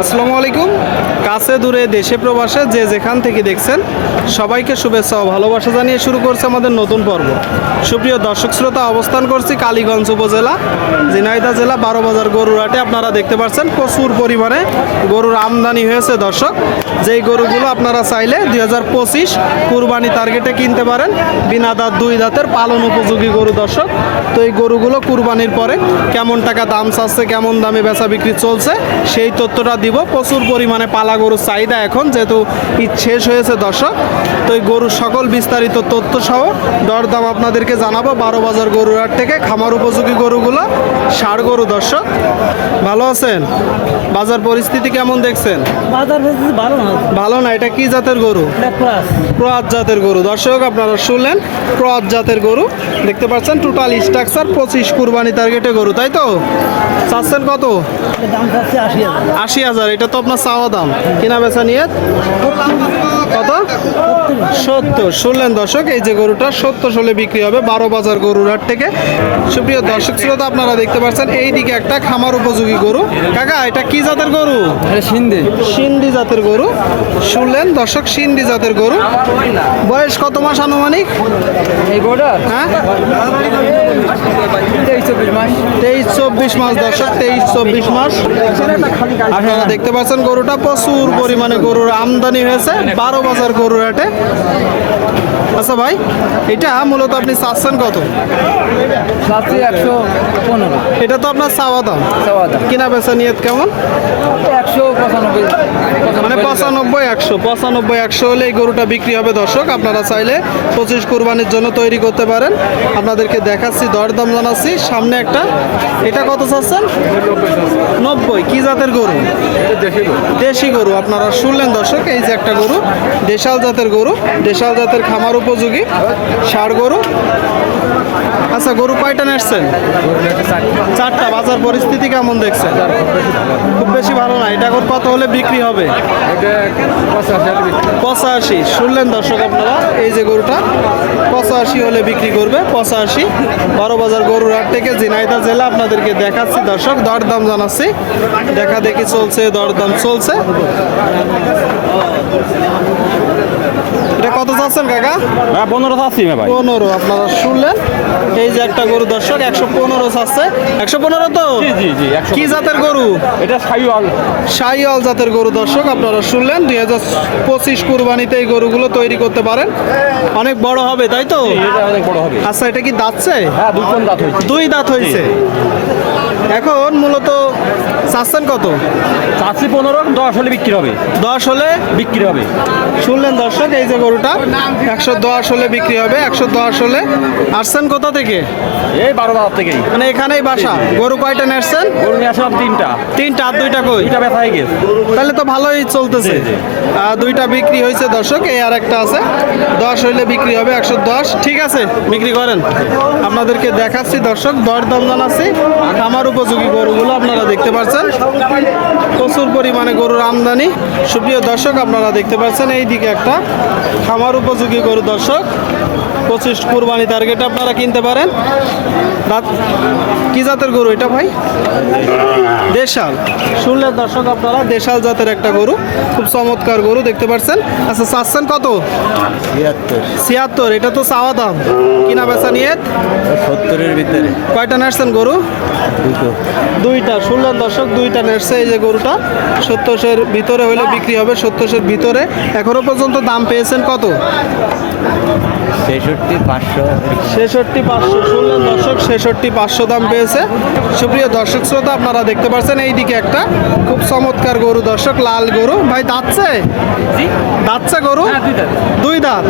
আসসালামু আলাইকুম। কাছে দূরে, দেশে প্রবাসে, যে যেখান থেকে দেখছেন, সবাইকে শুভেচ্ছা ও ভালোবাসা জানিয়ে শুরু করছে আমাদের নতুন পর্ব। সুপ্রিয় দর্শক শ্রোতা, অবস্থান করছি কালীগঞ্জ উপজেলা, ঝিনাইদহ জেলা বারো বাজার গরুরহাটে। আপনারা দেখতে পাচ্ছেন, প্রচুর পরিমাণে গরুর আমদানি হয়েছে দর্শক। যেই গরুগুলো আপনারা চাইলে দুই হাজার পঁচিশ কুরবানি টার্গেটে কিনতে পারেন, বিনা দাঁত, দুই দাঁতের পালন উপযোগী গরু দর্শক। তো এই গরুগুলো কুরবানির পরে কেমন টাকা দাম চাচ্ছে, কেমন দামে বেচা বিক্রি চলছে, সেই তথ্যটা দিব। প্রচুর পরিমাণে পালা গরুর চাহিদা এখন যেহেতু ঈদ শেষ হয়েছে দর্শক তো এই গরুর সকল বিস্তারিত তথ্য সহ দরদাম আপনাদেরকে জানাব বারো বাজার গরুর হাট থেকে খামার উপযোগী গরুগুলো ষাড় গরু দর্শক। ভালো আছেন? বাজার পরিস্থিতি কেমন দেখছেন? বাজার পরিস্থিতি ভালো না। ভালো না এটা কি জাতের গরু? ক্রোয়াত জাতের গরু। দর্শক আপনারা শুনলেন ক্রোয়াত জাতের গরু। দেখতে পাচ্ছেন টোটাল স্ট্রাকচার পঁচিশ কুরবানি টার্গেটে গরু তাই তো? চাচ্ছেন কত? আশি হাজার এটা তো আপনার চাওয়া দাম। কিনা বেচা নিয়ে কত? সত্তর। শুনলেন দর্শক এই যে গরুটা সত্তর ষোলে বিক্রি হবে বারো বাজার গরুর হাট থেকে। সুপ্রিয় দর্শক শ্রোতা আপনারা দেখতে পাচ্ছেন এই দিকে একটা খামার উপযোগী গরু। কাকা এটা কি জাতের গরু? সিন্ধি। সিন্ধি জাতের গরু। শুনলেন দর্শক সিন্ধি জাতের গরু। বয়স কত মাস আনুমানিক? এই হ্যাঁ? তেইশ চব্বিশ মাস। দর্শক তেইশ চব্বিশ মাস। আপনারা দেখতে পাচ্ছেন গরুটা প্রচুর পরিমাণে গরুর আমদানি হয়েছে বারো বাজার গরুর হাটে। আচ্ছা ভাই এটা মূলত আপনি চাচ্ছেন কত? চাচ্ছি একশো পনেরো। এটা তো আপনার চাওয়া দাম। চাওয়া দাম। কিনা বেচা নিয়ত কেমন? একশো পঁচানব্বই। মানে পঁচানব্বই একশো। পঁচানব্বই একশো হলে এই গরুটা বিক্রি হবে দর্শক। আপনারা চাইলে পঁচিশ কুরবানির জন্য তৈরি করতে পারেন। আপনাদেরকে দেখাচ্ছি দরদাম জানাচ্ছি। সামনে একটা। এটা কত চাচ্ছেন? নব্বই। কি জাতের গরু? দেশি গরু। আপনারা শুনলেন দর্শক এই যে একটা গরু দেশাল জাতের গরু দেশাল জাতের খামার উপযোগী ষাড় গরু। আচ্ছা গরু কয়টা নেসছেন চারটা। বাজার পরিস্থিতি কেমন দেখছেন? খুব বেশি ভালো না। এটা এখন কত হলে বিক্রি হবে? পঁচাশি। শুনলেন দর্শক আপনারা এই যে গরুটা। পঁচাশি হলে বিক্রি করবে, পঁচাশি। গরুর হাট থেকে জিনাইদা জেলা আপনাদেরকে দেখাচ্ছি দর্শক, দরদাম জানাচ্ছি। দেখা দেখি চলছে, দরদাম চলছে। চাচ্ছেন কাকা? হ্যাঁ পনেরো চাচ্ছি ভাই। পনেরো আপনারা শুনলেন? এই যে একটা গরু দর্শক একশো পনেরো চাচ্ছে একশো পনেরো তো? জি জি জি কি জাতের গরু? এটা সাইওয়াল। শাহিওয়াল জাতের গরু দর্শক আপনারা শুনলেন? দুই হাজার পঁচিশ কুরবানিতে এই গরুগুলো তৈরি করতে পারেন। অনেক বড় হবে তাই তো? অনেক বড় হবে। আচ্ছা এটা কি দাঁতছে হ্যাঁ দুজন দাঁত হয়েছে। দুই দাঁত হয়েছে। এখন মূলত চাচ্ছেন কত? চাচ্ছি পনেরো দশ হলে বিক্রি হবে। দশ হলে বিক্রি হবে। শুনলেন দর্শক এই যে গরুটা একশো দশ হলে বিক্রি হবে একশো দশ হলে। আসছেন কোথা থেকে? এই বারো দাঁত থেকেই। মানে এখানেই বাসা। গরু কয়টা নেসছেন গরু নিয়ে আসলাম তিনটা। তিনটা আর দুইটা কই? দুইটা ব্যথা হয়ে গেছে। তাহলে তো ভালোই চলতেছে। দুইটা বিক্রি হয়েছে দর্শক এই আর একটা আছে। দশ হইলে বিক্রি হবে একশো দশ। ঠিক আছে বিক্রি করেন। আপনাদেরকে দেখাচ্ছি দর্শক দর দাম জানাচ্ছি। আমার উপযোগী গরুগুলো আপনারা দেখতে পাচ্ছেন প্রচুর পরিমাণে গরুর আমদানি। সুপ্রিয় দর্শক, আপনারা দেখতে পাচ্ছেন এই দিকে একটা খামার উপযোগী গরু দর্শক। পঁচিশ কুরবানি টার্গেট আপনারা কিনতে পারেন। কি জাতের গরু এটা ভাই? দেশাল। শুনলেন দর্শক আপনারা দেশাল জাতের একটা গরু খুব চমৎকার গরু দেখতে পাচ্ছেন। আচ্ছা চাচ্ছেন কত? ছিয়াত্তর। ছিয়াত্তর এটা তো চাওয়া দাম। কিনা বেচা নিয়ে সত্তরের ভিতরে। কয়টা নার্সেন গরু? দুইটা। শুনলেন দর্শক দুইটা নেটছে এই যে গরুটা। সত্তরের ভিতরে হলে বিক্রি হবে সত্তরের ভিতরে। এখনও পর্যন্ত দাম পেয়েছেন কত? ছেষট্টি পাঁচশো। ছেষট্টি পাঁচশো। শুনলেন দর্শক ছেষট্টি পাঁচশো দাম পেয়েছে। সুপ্রিয় দর্শক শ্রোতা আপনারা দেখতে পাচ্ছেন এইদিকে একটা খুব চমৎকার গরু দর্শক লাল গরু। ভাই দাঁতছে? দাঁতছে গরু? দুই দাঁত।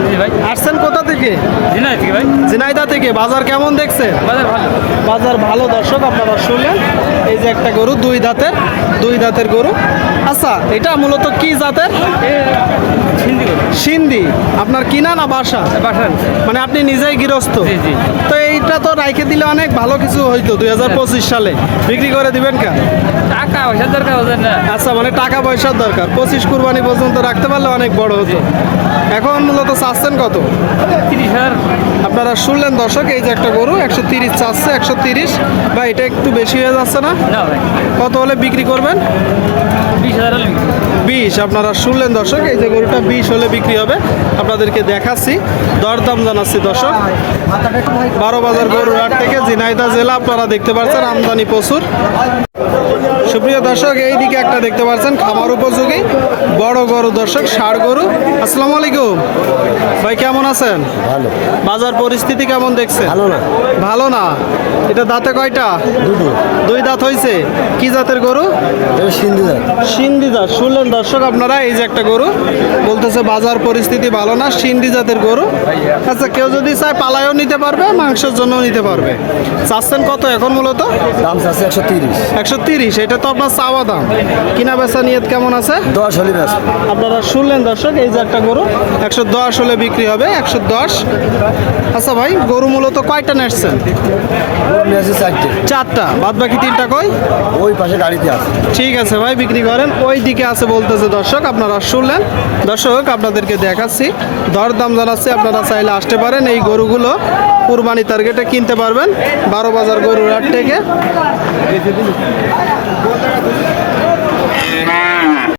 আসছেন কোথা থেকে? ঝিনাইদা থেকে। বাজার কেমন দেখছে বাজার ভালো। দর্শক আপনারা শুনলেন। এই যে একটা গরু দুই দাঁতের দুই দাঁতের গরু। আচ্ছা এটা মূলত কি জাতের? সিন্ধি আপনার কিনা না বাসা? মানে আপনি নিজেই গৃহস্থ। তো এইটা তো রাইখে দিলে অনেক ভালো কিছু হইতো দুই হাজার পঁচিশ সালে। বিক্রি করে দিবেন কেন টাকা পয়সা দরকার না। আচ্ছা মানে টাকা পয়সার দরকার। পঁচিশ কুরবানি পর্যন্ত রাখতে পারলে অনেক বড় হতো। এখন মূলত চাচ্ছেন কত? তিরিশ হাজার। আপনারা শুনলেন দর্শক এই যে একটা গরু একশো তিরিশ চাচ্ছে একশো তিরিশ। বা এটা একটু বেশি হয়ে যাচ্ছে না? না কত হলে বিক্রি করবেন? বিশ হাজার বিশ, আপনারা শুনলেন দর্শক, এই যে গরুটা বিষ হলে বিক্রি হবে। আপনাদেরকে দেখাচ্ছি, দরদাম জানাচ্ছি দর্শক। বারো বাজার গরুর হাট থেকে জিনাইদা জেলা, আপনারা দেখতে পাচ্ছেন, আমদানি প্রচুর। সুপ্রিয় দর্শক এইদিকে একটা দেখতে পাচ্ছেন খামার উপযোগী বড় গরু দর্শক ষাড় গরু। আসসালামু আলাইকুম। ভাই কেমন আছেন? ভালো। বাজার পরিস্থিতি কেমন দেখছেন? ভালো না। ভালো না? এটা দাঁতে কয়টা? দুই দাঁত হয়েছে কি জাতের গরু? সিন্ধু জাত শুনলেন দর্শক আপনারা এই যে একটা গরু বলতেছে বাজার পরিস্থিতি ভালো না সিন্ধি জাতের গরু। আচ্ছা কেউ যদি চায় পালায়ও নিতে পারবে মাংসের জন্য নিতে পারবে। চাচ্ছেন কত এখন মূলত? দাম চাচ্ছে একশো তিরিশ। একশো তিরিশ এটা তো আপনার চাওয়া দাম। কিনা বেচা নিয়ত কেমন আছে? দশ হলে আপনারা শুনলেন দর্শক এই যে একটা গরু একশো দশ হলে বিক্রি হবে একশো দশ। আচ্ছা ভাই গরু মূলত কয়টা নেটছেন নিয়ে চারটা। বাদ বাকি তিনটা কই? ওই পাশে গাড়িতে আছে। ঠিক আছে ভাই বিক্রি করেন। ওই দিকে আছে বলতেছে দর্শক আপনারা শুনলেন। দর্শক আপনাদেরকে দেখাচ্ছি। দরদাম জানাচ্ছি আপনারা চাইলে আসতে পারেন। এই গরুগুলো কুরবানি টার্গেটে কিনতে পারবেন। বারো বাজার গরুর হাট থেকে। Boa tarde.